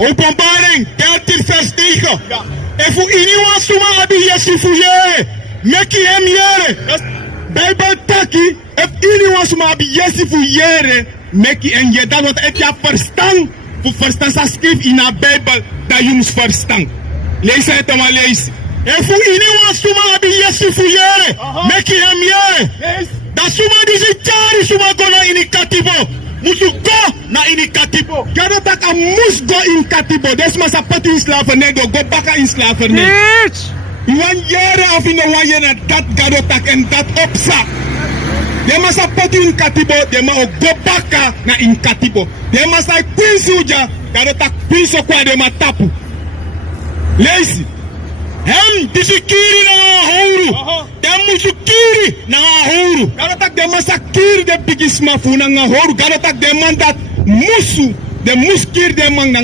Openbaring 13 vers 9. En voor iemand suma abi yesi fuyere. Meki hem yere. Bijbel taki. If iemand suma abi yesi fuyere. Meki en je. Dat wat ik ja verstand. Voor verstand sa schrift in de Bijbel. Dat je moet verstand. Lees het maar lees. En voor iemand suma abi yesi fuyere. Meki hem yere. Dat suma die ze chari suma gona in katibo. Musu go na in katibo. Kada tak a mus go in katibo. Des mas a pati in slavernij go baka in slavernij. One year of in the 1 year dat gado tak en dat opsa. De mas a pati in katibo. De ma go baka na in katibo. De mas a quinsuja. Gado tak quinso kwa de ma tapu. Lazy. Hem disikiri na houru. Dem musukiri na houru. Gado tak de masakiri de bigisma fu na houru. Gado tak de man dat musu. De muskir de man na